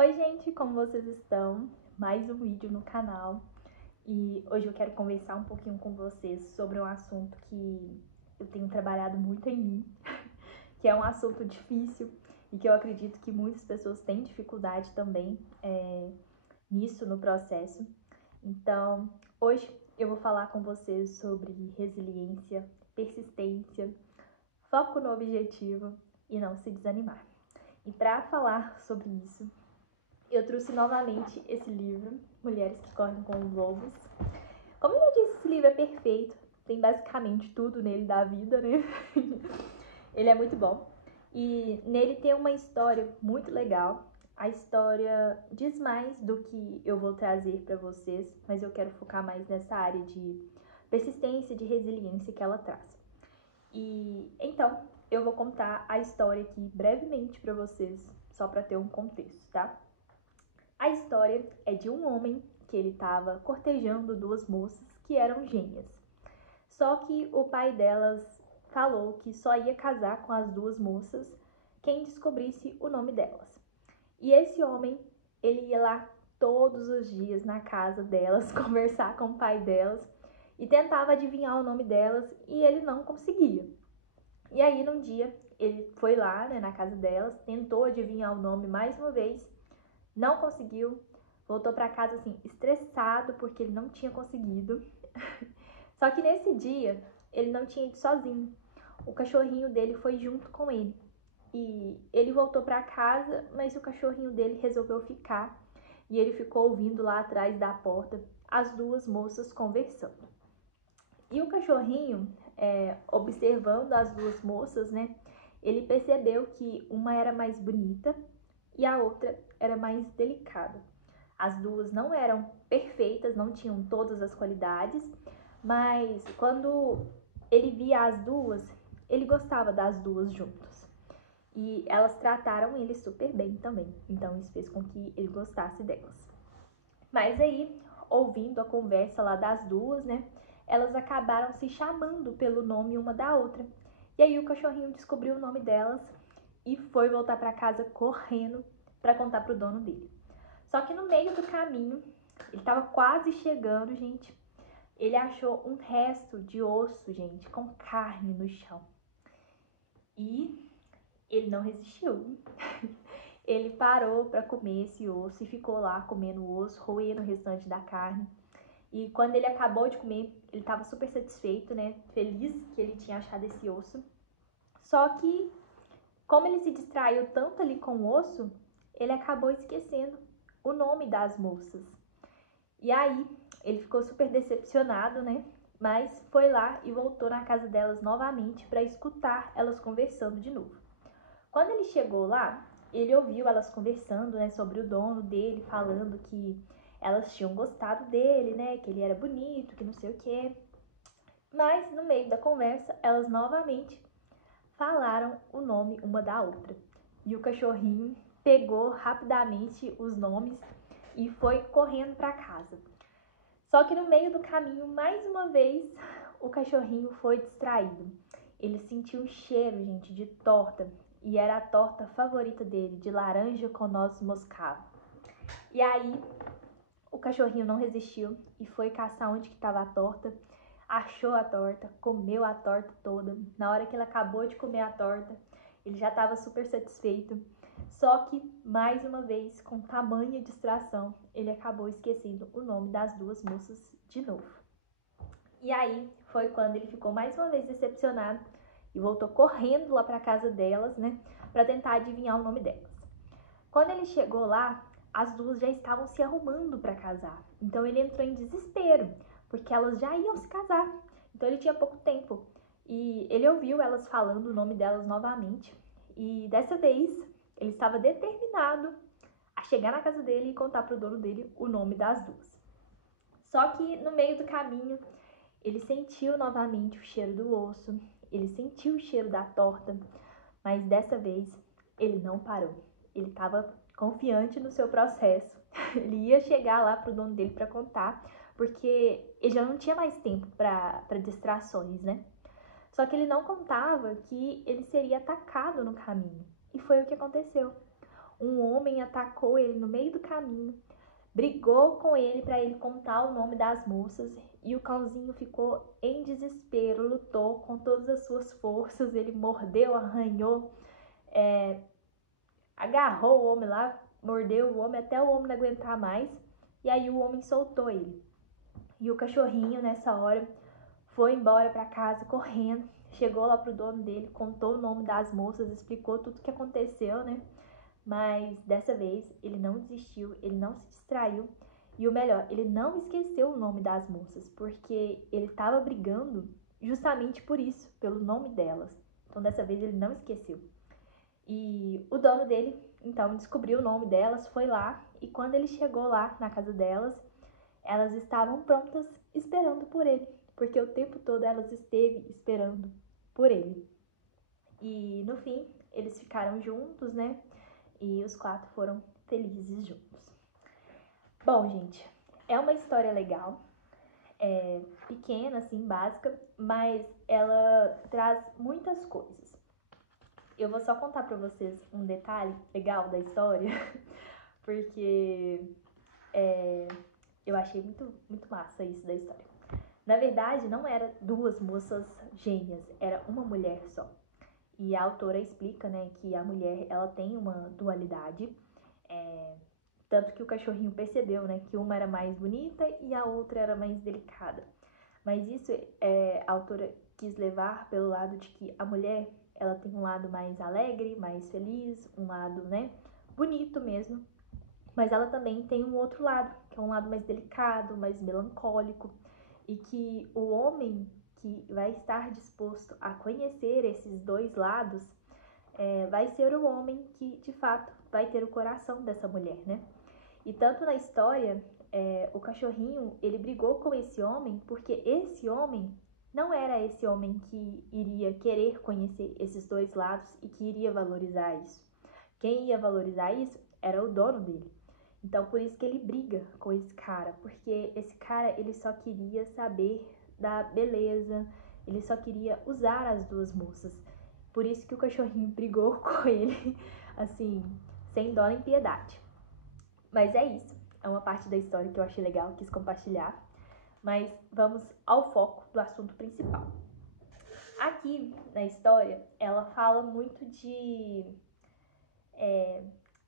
Oi gente, como vocês estão? Mais um vídeo no canal e hoje eu quero conversar um pouquinho com vocês sobre um assunto que eu tenho trabalhado muito em mim, que é um assunto difícil e que eu acredito que muitas pessoas têm dificuldade também nisso, no processo. Então, hoje eu vou falar com vocês sobre resiliência, persistência, foco no objetivo e não se desanimar. E para falar sobre isso, eu trouxe novamente esse livro, Mulheres que Correm com os Lobos. Como eu disse, esse livro é perfeito, tem basicamente tudo nele da vida, né? Ele é muito bom. E nele tem uma história muito legal. A história diz mais do que eu vou trazer para vocês, mas eu quero focar mais nessa área de persistência, de resiliência que ela traz. E então, eu vou contar a história aqui brevemente para vocês, só para ter um contexto, tá? A história é de um homem que ele estava cortejando duas moças que eram gêmeas. Só que o pai delas falou que só ia casar com as duas moças quem descobrisse o nome delas. E esse homem, ele ia lá todos os dias na casa delas conversar com o pai delas e tentava adivinhar o nome delas e ele não conseguia. E aí num dia ele foi lá, né, na casa delas, tentou adivinhar o nome mais uma vez, não conseguiu, voltou para casa assim estressado porque ele não tinha conseguido. Só que nesse dia ele não tinha ido sozinho. O cachorrinho dele foi junto com ele. E ele voltou para casa, mas o cachorrinho dele resolveu ficar. E ele ficou ouvindo lá atrás da porta as duas moças conversando. E o cachorrinho, observando as duas moças, né? Ele percebeu que uma era mais bonita e a outra era mais delicada. As duas não eram perfeitas, não tinham todas as qualidades, mas quando ele via as duas, ele gostava das duas juntas. E elas trataram ele super bem também, então isso fez com que ele gostasse delas. Mas aí, ouvindo a conversa lá das duas, né, elas acabaram se chamando pelo nome uma da outra. E aí o cachorrinho descobriu o nome delas e foi voltar para casa correndo para contar pro dono dele. Só que no meio do caminho, ele tava quase chegando, gente, ele achou um resto de osso, gente, com carne no chão. E ele não resistiu. Ele parou para comer esse osso e ficou lá comendo o osso, roendo o restante da carne. E quando ele acabou de comer, ele estava super satisfeito, né? Feliz que ele tinha achado esse osso. Só que, como ele se distraiu tanto ali com o osso, ele acabou esquecendo o nome das moças. E aí, ele ficou super decepcionado, né? Mas foi lá e voltou na casa delas novamente para escutar elas conversando de novo. Quando ele chegou lá, ele ouviu elas conversando, né, sobre o dono dele, falando que elas tinham gostado dele, né, que ele era bonito, que não sei o quê. Mas no meio da conversa, elas novamente falaram o nome uma da outra. E o cachorrinho pegou rapidamente os nomes e foi correndo para casa. Só que no meio do caminho, mais uma vez, o cachorrinho foi distraído. Ele sentiu um cheiro, gente, de torta. E era a torta favorita dele, de laranja com noz moscada. E aí, o cachorrinho não resistiu e foi caçar onde que estava a torta. Achou a torta, comeu a torta toda. Na hora que ele acabou de comer a torta, ele já estava super satisfeito. Só que, mais uma vez, com tamanha distração, ele acabou esquecendo o nome das duas moças de novo. E aí, foi quando ele ficou mais uma vez decepcionado e voltou correndo lá para casa delas, né, para tentar adivinhar o nome delas. Quando ele chegou lá, as duas já estavam se arrumando para casar. Então ele entrou em desespero, porque elas já iam se casar. Então ele tinha pouco tempo. E ele ouviu elas falando o nome delas novamente. E dessa vez, ele estava determinado a chegar na casa dele e contar pro dono dele o nome das duas. Só que no meio do caminho, ele sentiu novamente o cheiro do osso, ele sentiu o cheiro da torta, mas dessa vez ele não parou. Ele estava confiante no seu processo. Ele ia chegar lá pro dono dele para contar, porque ele já não tinha mais tempo para distrações, né? Só que ele não contava que ele seria atacado no caminho. E foi o que aconteceu. um homem atacou ele no meio do caminho, brigou com ele para ele contar o nome das moças e o cãozinho ficou em desespero, lutou com todas as suas forças, ele mordeu, arranhou, agarrou o homem lá, mordeu o homem até o homem não aguentar mais, e aí o homem soltou ele. E o cachorrinho nessa hora foi embora para casa correndo, chegou lá pro dono dele, contou o nome das moças, explicou tudo o que aconteceu, né? Mas dessa vez ele não desistiu, ele não se distraiu. E o melhor, ele não esqueceu o nome das moças, porque ele estava brigando justamente por isso, pelo nome delas. Então dessa vez ele não esqueceu. E o dono dele, então, descobriu o nome delas, foi lá, e quando ele chegou lá na casa delas, elas estavam prontas esperando por ele, porque o tempo todo elas esteve esperando por ele. E no fim, eles ficaram juntos, né? E os 4 foram felizes juntos. Bom, gente, é uma história legal, pequena, assim, básica, mas ela traz muitas coisas. Eu vou só contar pra vocês um detalhe legal da história, porque eu achei muito massa isso da história. Na verdade, não era 2 moças gêmeas, era uma mulher só. E a autora explica, né, que a mulher, ela tem uma dualidade, tanto que o cachorrinho percebeu, né, que uma era mais bonita e a outra era mais delicada. Mas isso a autora quis levar pelo lado de que a mulher, ela tem um lado mais alegre, mais feliz, um lado, né, bonito mesmo. Mas ela também tem um outro lado, que é um lado mais delicado, mais melancólico. E que o homem que vai estar disposto a conhecer esses 2 lados vai ser o homem que, de fato, vai ter o coração dessa mulher, né? E tanto na história, o cachorrinho, ele brigou com esse homem porque esse homem não era esse homem que iria querer conhecer esses 2 lados e que iria valorizar isso. Quem ia valorizar isso era o dono dele. Então, por isso que ele briga com esse cara, porque esse cara, ele só queria saber da beleza, ele só queria usar as 2 moças. Por isso que o cachorrinho brigou com ele, assim, sem dó nem piedade. Mas é isso, é uma parte da história que eu achei legal, quis compartilhar. Mas vamos ao foco do assunto principal. Aqui na história, ela fala muito de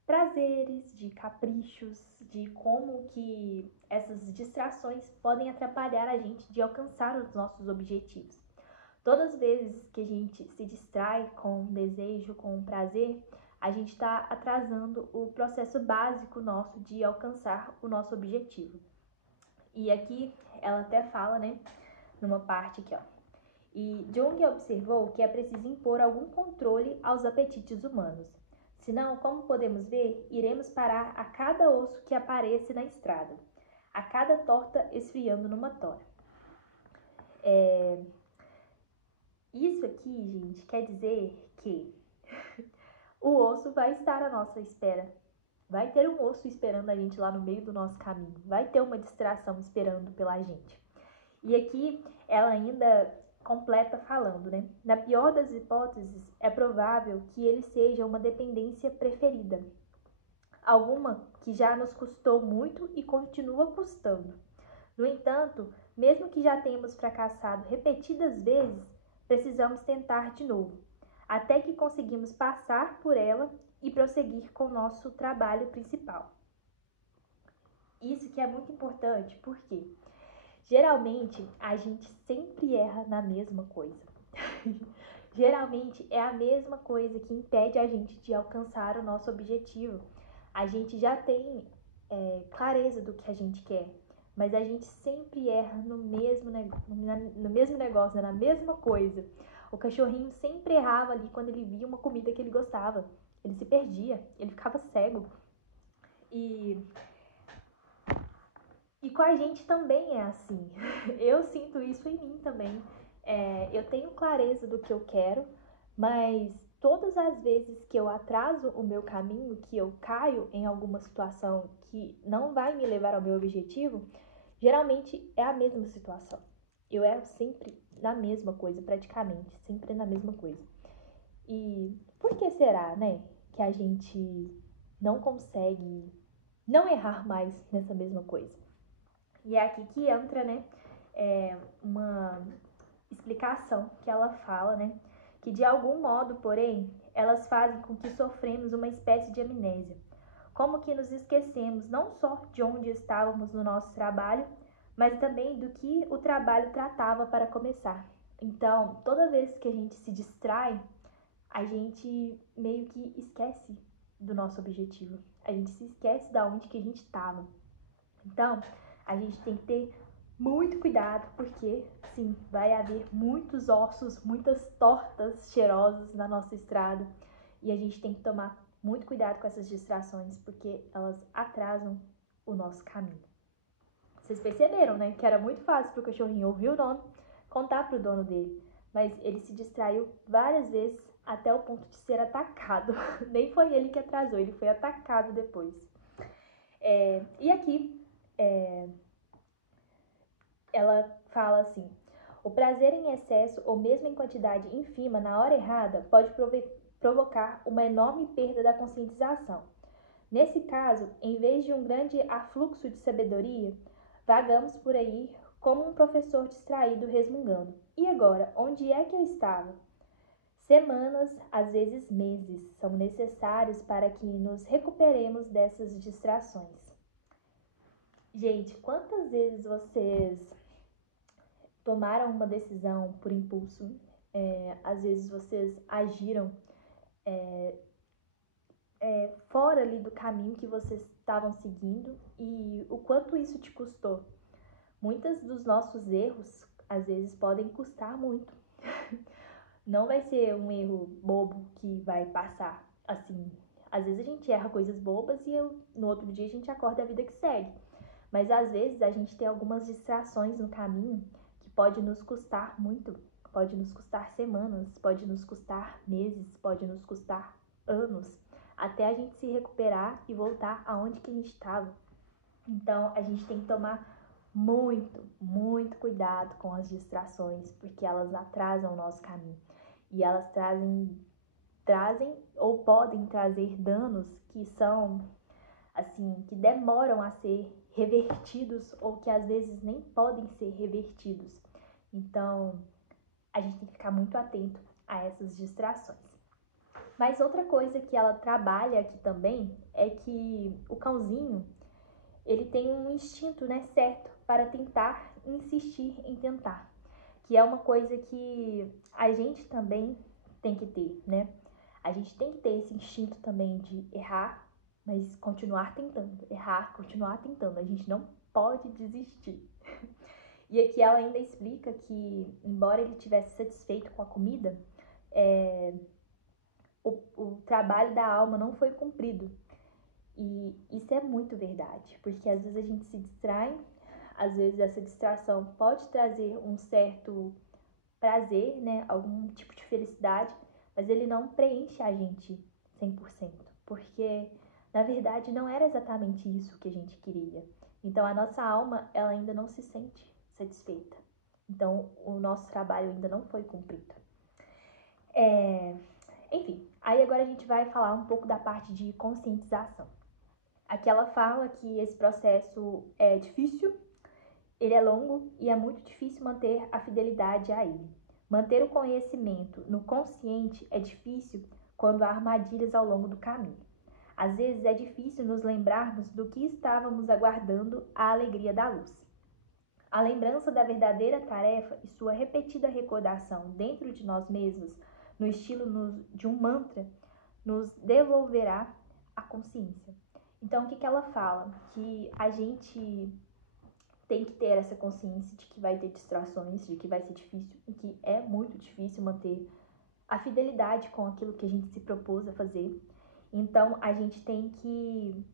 prazeres, de caprichos, de como que essas distrações podem atrapalhar a gente de alcançar os nossos objetivos. Todas as vezes que a gente se distrai com desejo, com prazer, a gente está atrasando o processo básico nosso de alcançar o nosso objetivo. E aqui ela até fala, né, numa parte aqui, ó. E Jung observou que é preciso impor algum controle aos apetites humanos. Senão, como podemos ver, iremos parar a cada osso que aparece na estrada, a cada torta esfriando numa tora. Isso aqui, gente, quer dizer que o osso vai estar à nossa espera. Vai ter um osso esperando a gente lá no meio do nosso caminho. Vai ter uma distração esperando pela gente. E aqui ela ainda completa falando, né? Na pior das hipóteses, é provável que ele seja uma dependência preferida. Alguma que já nos custou muito e continua custando. No entanto, mesmo que já tenhamos fracassado repetidas vezes, precisamos tentar de novo, até que conseguimos passar por ela e prosseguir com o nosso trabalho principal. Isso que é muito importante, porque geralmente a gente sempre erra na mesma coisa. Geralmente é a mesma coisa que impede a gente de alcançar o nosso objetivo. A gente já tem clareza do que a gente quer, mas a gente sempre erra no mesmo negócio, né? Na mesma coisa. O cachorrinho sempre errava ali quando ele via uma comida que ele gostava. Ele se perdia, ele ficava cego. E com a gente também é assim. Eu sinto isso em mim também. Eu tenho clareza do que eu quero, mas todas as vezes que eu atraso o meu caminho, que eu caio em alguma situação que não vai me levar ao meu objetivo, geralmente é a mesma situação. Eu erro sempre na mesma coisa, praticamente, sempre na mesma coisa. E por que será, né, que a gente não consegue não errar mais nessa mesma coisa. E é aqui que entra, né, uma explicação que ela fala, né, que de algum modo, porém, elas fazem com que sofremos uma espécie de amnésia, como que nos esquecemos não só de onde estávamos no nosso trabalho, mas também do que o trabalho tratava para começar. Então, toda vez que a gente se distrai, a gente meio que esquece do nosso objetivo. A gente se esquece da onde que a gente estava. Então, a gente tem que ter muito cuidado, porque sim, vai haver muitos ossos, muitas tortas cheirosas na nossa estrada, e a gente tem que tomar muito cuidado com essas distrações, porque elas atrasam o nosso caminho. Vocês perceberam, né, que era muito fácil para o cachorrinho ouvir o nome, contar para o dono dele, mas ele se distraiu várias vezes até o ponto de ser atacado. Nem foi ele que atrasou, ele foi atacado depois. E aqui ela fala assim: o prazer em excesso ou mesmo em quantidade ínfima na hora errada pode provocar uma enorme perda da conscientização. Nesse caso, em vez de um grande afluxo de sabedoria, vagamos por aí como um professor distraído resmungando. E agora, onde é que eu estava? Semanas, às vezes meses, são necessários para que nos recuperemos dessas distrações. Gente, quantas vezes vocês tomaram uma decisão por impulso? Às vezes vocês agiram fora ali do caminho que vocês estavam seguindo e o quanto isso te custou. Muitos dos nossos erros, às vezes, podem custar muito. Não vai ser um erro bobo que vai passar assim. Às vezes a gente erra coisas bobas e no outro dia a gente acorda a vida que segue. Mas às vezes a gente tem algumas distrações no caminho que pode nos custar muito. Pode nos custar semanas, pode nos custar meses, pode nos custar anos, até a gente se recuperar e voltar aonde que a gente estava. Então a gente tem que tomar muito, muito cuidado com as distrações, porque elas atrasam o nosso caminho. E elas trazem ou podem trazer danos que são, assim, que demoram a ser revertidos ou que às vezes nem podem ser revertidos. Então, a gente tem que ficar muito atento a essas distrações. Mas outra coisa que ela trabalha aqui também é que o cãozinho, ele tem um instinto, né, certo, para tentar insistir em tentar, que é uma coisa que a gente também tem que ter, né? A gente tem que ter esse instinto também de errar, mas continuar tentando, errar, continuar tentando. A gente não pode desistir. E aqui ela ainda explica que, embora ele tivesse satisfeito com a comida, o trabalho da alma não foi cumprido. E isso é muito verdade, porque às vezes a gente se distrai, às vezes essa distração pode trazer um certo prazer, né, algum tipo de felicidade, mas ele não preenche a gente 100%, porque na verdade não era exatamente isso que a gente queria. Então a nossa alma, ela ainda não se sente satisfeita. Então o nosso trabalho ainda não foi cumprido. Enfim, aí agora a gente vai falar um pouco da parte de conscientização. Aqui ela fala que esse processo é difícil, ele é longo e é muito difícil manter a fidelidade a ele. Manter o conhecimento no consciente é difícil quando há armadilhas ao longo do caminho. Às vezes é difícil nos lembrarmos do que estávamos aguardando a alegria da luz. A lembrança da verdadeira tarefa e sua repetida recordação dentro de nós mesmos, no estilo de um mantra, nos devolverá a consciência. Então, o que ela fala? Que a gente tem que ter essa consciência de que vai ter distrações, de que vai ser difícil e que é muito difícil manter a fidelidade com aquilo que a gente se propôs a fazer. Então, a gente tem que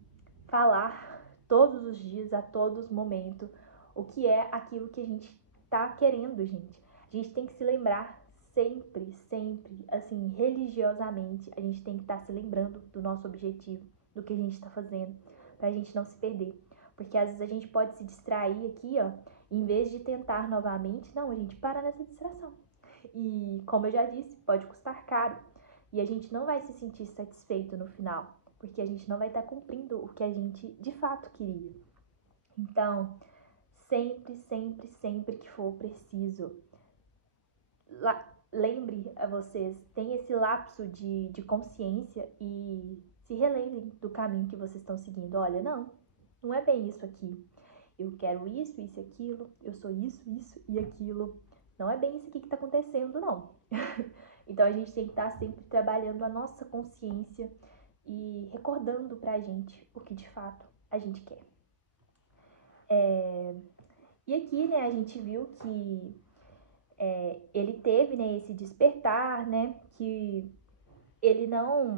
falar todos os dias, a todos momentos, o que é aquilo que a gente tá querendo, gente. A gente tem que se lembrar sempre, sempre, assim, religiosamente, a gente tem que estar se lembrando do nosso objetivo, do que a gente está fazendo, pra gente não se perder. Porque às vezes a gente pode se distrair aqui, ó, em vez de tentar novamente, não, a gente para nessa distração. E como eu já disse, pode custar caro. E a gente não vai se sentir satisfeito no final. porque a gente não vai estar cumprindo o que a gente de fato queria. Então, sempre, sempre, sempre que for preciso, lembre a vocês, tem esse lapso de consciência e se relembrem do caminho que vocês estão seguindo. Olha, não é bem isso aqui. Eu quero isso, isso e aquilo, eu sou isso, isso e aquilo. Não é bem isso aqui que está acontecendo, não. Então a gente tem que estar sempre trabalhando a nossa consciência e recordando pra gente o que de fato a gente quer. E aqui, né, a gente viu que ele teve, né, esse despertar, né, que ele não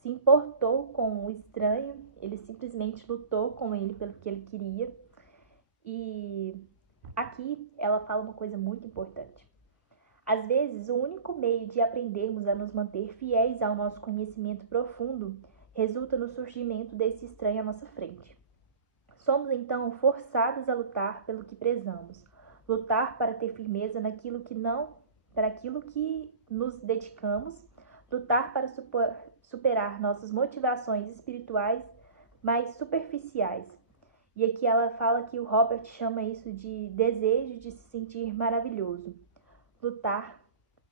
se importou com o estranho, ele simplesmente lutou com ele pelo que ele queria. E aqui ela fala uma coisa muito importante. Às vezes, o único meio de aprendermos a nos manter fiéis ao nosso conhecimento profundo resulta no surgimento desse estranho à nossa frente. Somos então forçados a lutar pelo que prezamos, lutar para ter firmeza naquilo que não, para aquilo que nos dedicamos, lutar para superar nossas motivações espirituais mais superficiais. E aqui ela fala que o Robert chama isso de desejo de se sentir maravilhoso, lutar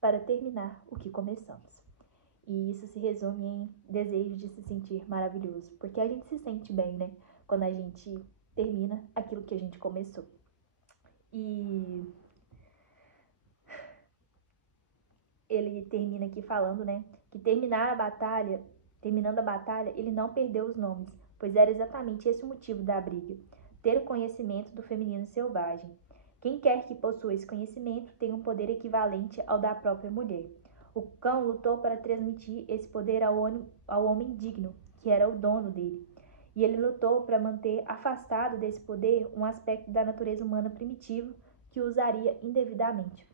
para terminar o que começamos. E isso se resume em desejo de se sentir maravilhoso, porque a gente se sente bem, né? Quando a gente termina aquilo que a gente começou. E ele termina aqui falando, né, que terminando a batalha, ele não perdeu os nomes, pois era exatamente esse o motivo da briga, ter o conhecimento do feminino selvagem. Quem quer que possua esse conhecimento tem um poder equivalente ao da própria mulher. O cão lutou para transmitir esse poder ao homem digno, que era o dono dele. E ele lutou para manter afastado desse poder um aspecto da natureza humana primitivo que o usaria indevidamente.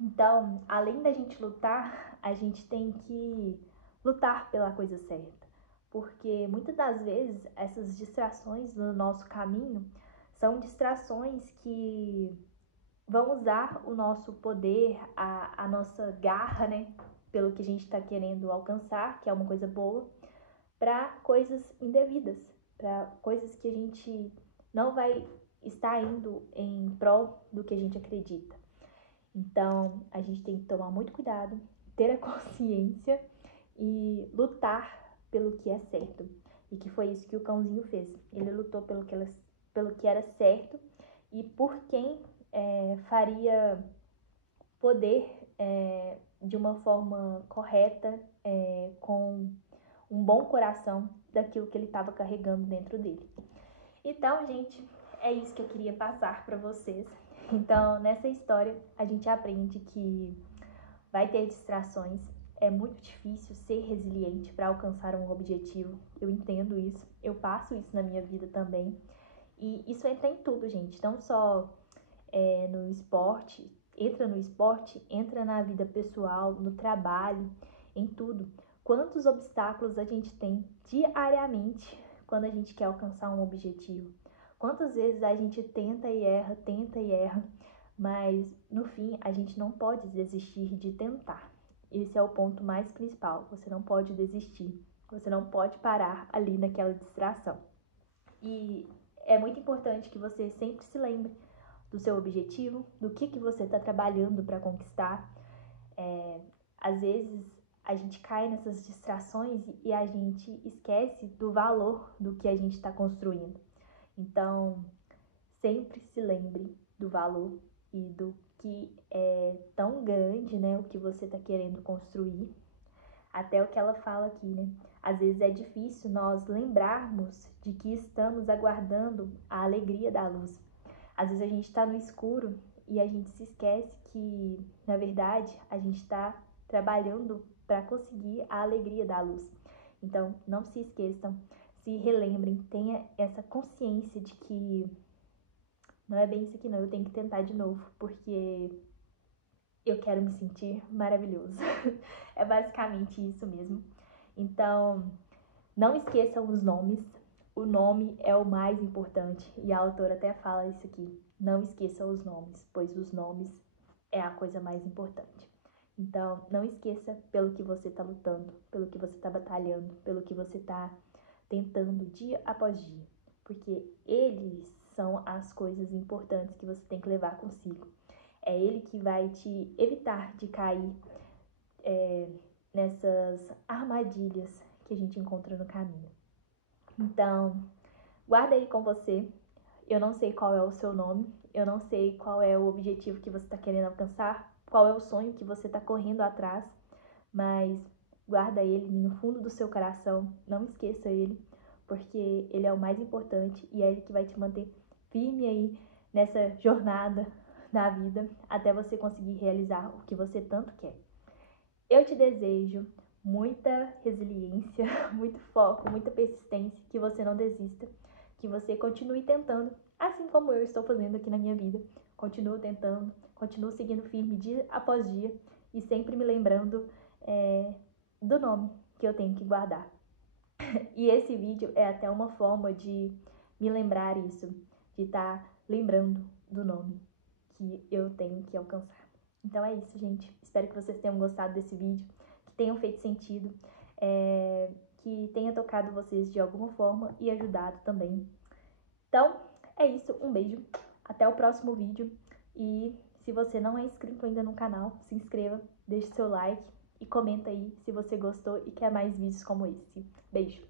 Então, além da gente lutar, a gente tem que lutar pela coisa certa. Porque muitas das vezes essas distrações no nosso caminho são distrações que vão usar o nosso poder, a nossa garra, né? Pelo que a gente está querendo alcançar, que é uma coisa boa, para coisas indevidas, para coisas que a gente não vai estar indo em prol do que a gente acredita. Então, a gente tem que tomar muito cuidado, ter a consciência e lutar pelo que é certo. E que foi isso que o cãozinho fez. Ele lutou pelo que era certo e por quem faria poder de uma forma correta, com um bom coração daquilo que ele estava carregando dentro dele. Então, gente, é isso que eu queria passar para vocês. Então, nessa história, a gente aprende que vai ter distrações, é muito difícil ser resiliente para alcançar um objetivo. Eu entendo isso, eu passo isso na minha vida também. E isso entra em tudo, gente, não só no esporte, entra na vida pessoal, no trabalho, em tudo. Quantos obstáculos a gente tem diariamente quando a gente quer alcançar um objetivo? Quantas vezes a gente tenta e erra, mas no fim a gente não pode desistir de tentar. Esse é o ponto mais principal. Você não pode desistir. Você não pode parar ali naquela distração. E é muito importante que você sempre se lembre do seu objetivo, do que você está trabalhando para conquistar. Às vezes a gente cai nessas distrações e a gente esquece do valor do que a gente está construindo. Então, sempre se lembre do valor e do que é tão grande, né, o que você está querendo construir. Até o que ela fala aqui, né? Às vezes é difícil nós lembrarmos de que estamos aguardando a alegria da luz. Às vezes a gente está no escuro e a gente se esquece que, na verdade, a gente está trabalhando para conseguir a alegria da luz. Então, não se esqueçam, se relembrem, tenha essa consciência de que não é bem isso aqui não, eu tenho que tentar de novo, porque eu quero me sentir maravilhoso. É basicamente isso mesmo. Então, não esqueçam os nomes. O nome é o mais importante. E a autora até fala isso aqui. Não esqueçam os nomes, pois os nomes é a coisa mais importante. Então, não esqueça pelo que você está lutando, pelo que você está batalhando, pelo que você está tentando dia após dia. Porque eles são as coisas importantes que você tem que levar consigo. É ele que vai te evitar de cair nessas armadilhas que a gente encontra no caminho. Então, guarda aí com você. Eu não sei qual é o seu nome, eu não sei qual é o objetivo que você está querendo alcançar, qual é o sonho que você está correndo atrás, mas guarda ele no fundo do seu coração, não esqueça ele, porque ele é o mais importante e é ele que vai te manter firme aí nessa jornada da vida até você conseguir realizar o que você tanto quer. Eu te desejo muita resiliência, muito foco, muita persistência, que você não desista, que você continue tentando, assim como eu estou fazendo aqui na minha vida. Continuo tentando, continuo seguindo firme dia após dia e sempre me lembrando do nome que eu tenho que guardar. E esse vídeo é até uma forma de me lembrar isso, de estar lembrando do nome que eu tenho que alcançar. Então é isso, gente. Espero que vocês tenham gostado desse vídeo, que tenham feito sentido, que tenha tocado vocês de alguma forma e ajudado também. Então, é isso. Um beijo. Até o próximo vídeo. E se você não é inscrito ainda no canal, se inscreva, deixe seu like e comenta aí se você gostou e quer mais vídeos como esse. Beijo!